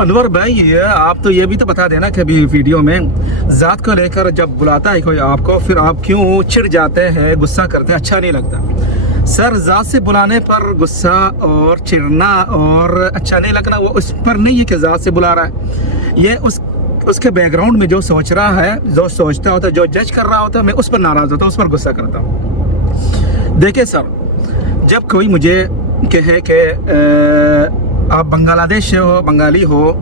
انور بھائی آپ تو یہ بھی تو بتا دینا کبھی ویڈیو میں ذات کو لے کر جب بلاتا ہے کوئی آپ کو پھر آپ کیوں چڑ جاتے ہیں غصہ کرتے ہیں اچھا نہیں لگتا سر ذات سے بلانے پر غصہ اور چڑنا اور اچھا نہیں لگنا وہ اس پر نہیں ہے کہ ذات سے بلا رہا ہے یہ اس کے بیک گراؤنڈ میں جو سوچ رہا ہے جو سوچتا ہوتا ہے جو جج کر رہا ہوتا ہے میں اس پر ناراض ہوتا ہوں اس پر غصہ کرتا ہوں دیکھیں سر جب کوئی مجھے کہے کہ آپ بنگلہ دیش سے ہو بنگالی ہو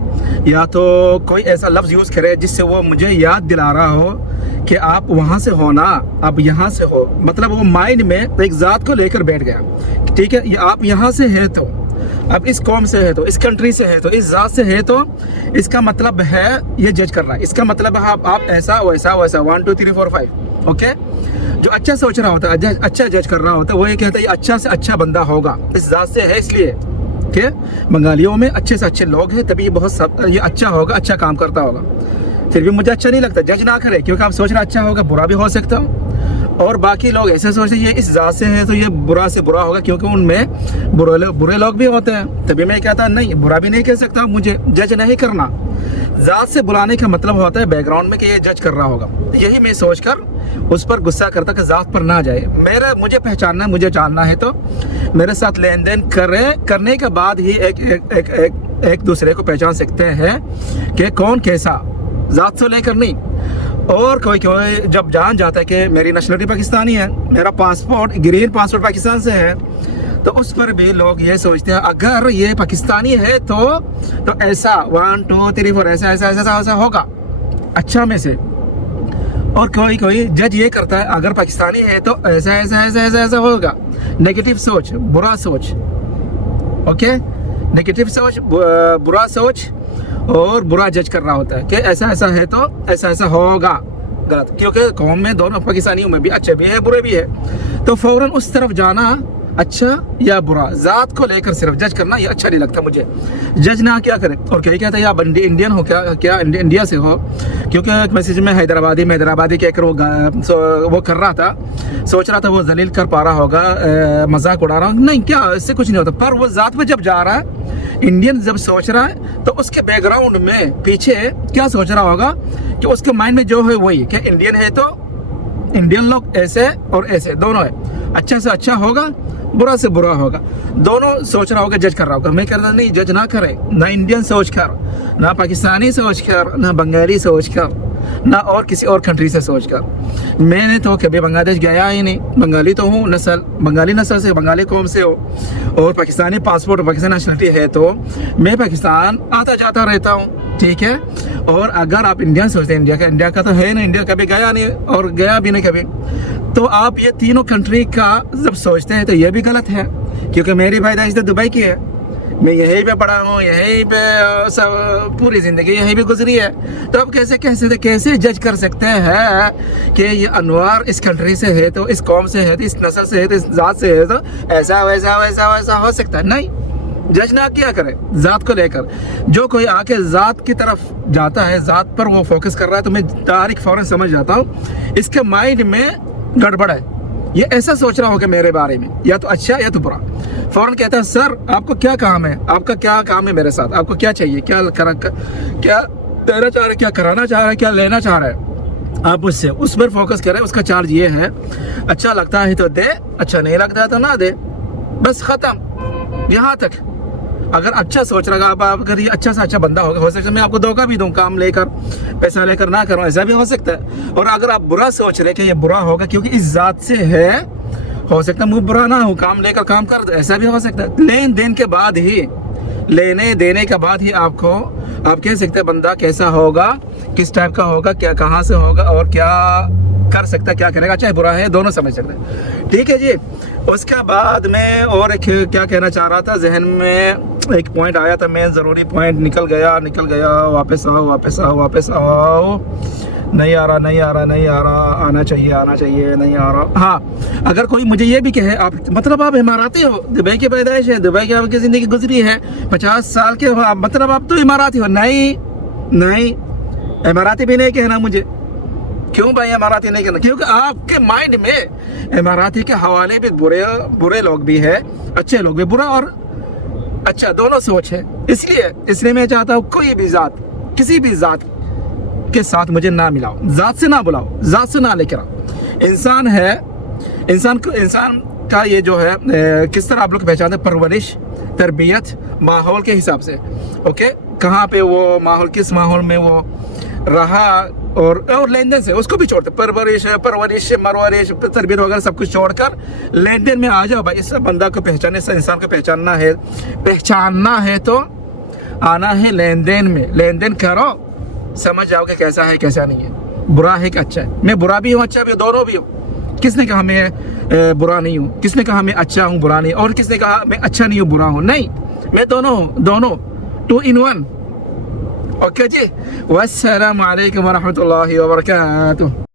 یا تو کوئی ایسا لفظ یوز کرے جس سے وہ مجھے یاد دلا رہا ہو کہ آپ وہاں سے ہو نا آپ یہاں سے ہو مطلب وہ مائنڈ میں ایک ذات کو لے کر بیٹھ گیا ٹھیک ہے یہ آپ یہاں سے ہے تو اب اس قوم سے ہے تو اس کنٹری سے ہے تو اس ذات سے ہے تو اس کا مطلب ہے یہ جج کر رہا ہے اس کا مطلب ہے آپ ایسا ویسا 1 2 3 4 5 اوکے جو اچھا سوچ رہا ہوتا ہے اچھا جج کر رہا ہوتا ہے وہ یہ کہتا ہے یہ اچھا سے اچھا بندہ ہوگا اس ذات سے ہے اس لیے کہ بنگالیوں میں اچھے سے اچھے لوگ ہیں تبھی یہ اچھا ہوگا اچھا کام کرتا ہوگا پھر بھی مجھے اچھا نہیں لگتا جج نہ کرے کیونکہ آپ سوچ رہا اچھا ہوگا برا بھی ہو سکتا اور باقی لوگ ایسے سوچتے ہیں یہ اس ذات سے ہے تو یہ برا سے برا ہوگا کیونکہ ان میں برے لوگ بھی ہوتے ہیں تبھی میں کہتا نہیں برا بھی نہیں کہہ سکتا مجھے جج نہیں کرنا ذات سے بلانے کا مطلب ہوتا ہے بیک گراؤنڈ میں کہ یہ جج کر رہا ہوگا یہی میں سوچ کر اس پر غصہ کرتا کہ ذات پر نہ جائے مجھے پہچاننا ہے مجھے جاننا ہے تو میرے ساتھ لین دین کرنے کے بعد ہی ایک دوسرے کو پہچان سکتے ہیں کہ کون کیسا ذات سے لے کر نہیں اور کوئی جب جان جاتا ہے کہ میری نیشنلٹی پاکستانی ہے میرا پاسپورٹ گرین پاسپورٹ پاکستان سے ہے تو اس پر بھی لوگ یہ سوچتے ہیں اگر یہ پاکستانی ہے تو ایسا 1 2 3 4 ایسا ہوگا اچھا میں سے اور کوئی جج یہ کرتا ہے اگر پاکستانی ہے تو ایسا ہوگا نیگیٹو سوچ برا سوچ اوکے نیگیٹو سوچ برا سوچ اور برا جج کر رہا ہوتا ہے کہ ایسا ہے تو ایسا ہوگا غلط کیونکہ قوم میں دونوں پاکستانیوں میں بھی اچھے بھی ہے برے بھی ہے تو فوراً اس طرف جانا اچھا یا برا ذات کو لے کر صرف جج کرنا یہ اچھا نہیں لگتا مجھے جج نہ کیا کرے اور کیا کہتا ہے آپ انڈین ہو کیا انڈیا سے ہو کیونکہ ایک میسیج میں حیدرآبادی کہہ کر وہ کر رہا تھا سوچ رہا تھا وہ ذلیل کر پا رہا ہوگا مذاق اڑا رہا ہوگا نہیں کیا اس سے کچھ نہیں ہوتا پر وہ ذات میں جب جا رہا ہے انڈین جب سوچ رہا ہے تو اس کے بیک گراؤنڈ میں پیچھے کیا سوچ رہا ہوگا کہ اس کے مائنڈ میں جو ہے وہی کہ انڈین ہے تو انڈین لوگ ایسے اور ایسے دونوں ہے اچھا سے اچھا ہوگا برا سے برا ہوگا دونوں سوچ رہا ہوگا جج کر رہا ہوگا میں کہتا نہیں جج نہ کرے نہ انڈین سوچ کر نہ پاکستانی سوچ کر نہ بنگالی سوچ کر نہ اور کسی اور کنٹری سے سوچ کر میں نے تو کبھی بنگلہ دیش گیا ہی نہیں بنگالی تو ہوں بنگالی نسل سے بنگالی قوم سے ہو اور پاکستانی پاسپورٹ اور پاکستانی نیشنلٹی ہے تو میں پاکستان آتا جاتا رہتا ہوں ٹھیک ہے اور اگر آپ انڈین سوچتے ہیں انڈیا کا تو ہے نا انڈیا کبھی گیا نہیں اور گیا بھی نہیں کبھی تو آپ یہ تینوں کنٹری کا جب سوچتے ہیں تو یہ بھی غلط ہے کیونکہ میری پیدائش تو دبئی کی ہے میں یہیں پہ پڑھا ہوں یہیں پہ پوری زندگی یہیں پہ گزری ہے تو اب کیسے جج کر سکتے ہیں کہ یہ انوار اس کنٹری سے ہے تو اس قوم سے ہے تو اس نسل سے ہے تو اس ذات سے ہے تو ایسا ویسا ہو سکتا ہے نہیں جج نہ کیا کرے ذات کو لے کر جو کوئی آ کے ذات کی طرف جاتا ہے ذات پر وہ فوکس کر رہا ہے تو میں تاریخ فوراً سمجھ جاتا ہوں اس کے مائنڈ میں گڑبڑ ہے یہ ایسا سوچ رہا ہوگا میرے بارے میں یا تو اچھا یا تو برا فوراً کہتا ہے سر آپ کو کیا کام ہے آپ کا کیا کام ہے میرے ساتھ آپ کو کیا چاہیے کیا دینا چاہ رہے کیا کرانا چاہ رہے کیا لینا چاہ رہے آپ اس پر فوکس کریں اس کا چارج یہ ہے اچھا لگتا ہے تو دے اچھا نہیں لگتا ہے تو نہ دے بس ختم یہاں تک اگر اچھا سوچ رہا آپ اگر یہ اچھا سے اچھا بندہ ہوگا ہو سکتا ہے میں آپ کو دھوکہ بھی دوں کام لے کر پیسہ لے کر نہ کروں ایسا بھی ہو سکتا ہے اور اگر آپ برا سوچ رہے کہ یہ برا ہوگا کیونکہ اس ذات سے ہے ہو سکتا ہے میں برا نہ ہوں کام لے کر کام کر ایسا بھی ہو سکتا ہے لین دین کے بعد ہی لینے دینے کے بعد ہی آپ کہہ سکتے ہیں بندہ کیسا ہوگا کس ٹائپ کا ہوگا کیا کہاں سے ہوگا اور کیا کر سکتا ہے کیا کرے گا چاہے برا ہے دونوں سمجھ سکتے ہیں ٹھیک ہے جی اس کے بعد میں اور ایک کیا کہنا چاہ رہا تھا ذہن میں ایک پوائنٹ آیا تھا میں ضروری پوائنٹ نکل گیا واپس آؤ نہیں آ رہا آنا چاہیے نہیں آ رہا ہاں اگر کوئی مجھے یہ بھی کہے آپ مطلب آپ اماراتی ہو دبئی کی پیدائش ہے دبئی کی آپ کی زندگی گزری ہے 50 سال کے ہو مطلب آپ تو اماراتی ہو نہیں اماراتی بھی نہیں کہنا مجھے کیوں بھائی اماراتی نہیں کرنا کیونکہ آپ کے مائنڈ میں اماراتی کے حوالے بھی برے لوگ بھی ہیں اچھے لوگ بھی برا اور اچھا دونوں سوچ ہے. اس لیے میں چاہتا ہوں کوئی بھی ذات کسی بھی ذات کے ساتھ مجھے نہ ملاؤ, ذات سے نہ بلاؤ, ذات سے نہ لے کر آؤ. انسان ہے, انسان کا یہ جو ہے کس طرح آپ لوگ پہچانتے ہیں, پرورش, تربیت, ماحول کے حساب سے. اوکے, کہاں پہ وہ ماحول, کس ماحول میں وہ رہا, اور لین دین سے اس کو بھی چھوڑتے, پرورش مرورش تربیت وغیرہ سب کچھ چھوڑ کر لین دین میں آ جاؤ بھائی. اس بندہ کو پہچانے, اس انسان کو پہچاننا ہے تو آنا ہے لین دین میں. لین دین کرو, سمجھ جاؤ کہ کیسا ہے کیسا نہیں ہے, برا ہے کہ اچھا ہے. میں برا بھی ہوں اچھا بھی ہوں, دونوں بھی ہوں. کس نے کہا میں برا نہیں ہوں, کس نے کہا میں اچھا ہوں برا نہیں, اور کس نے کہا میں اچھا نہیں ہوں برا ہوں. نہیں, میں دونوں ہوں, دونوں 2 in 1. اوکے جی, والسلام علیکم ورحمۃ اللہ وبرکاتہ.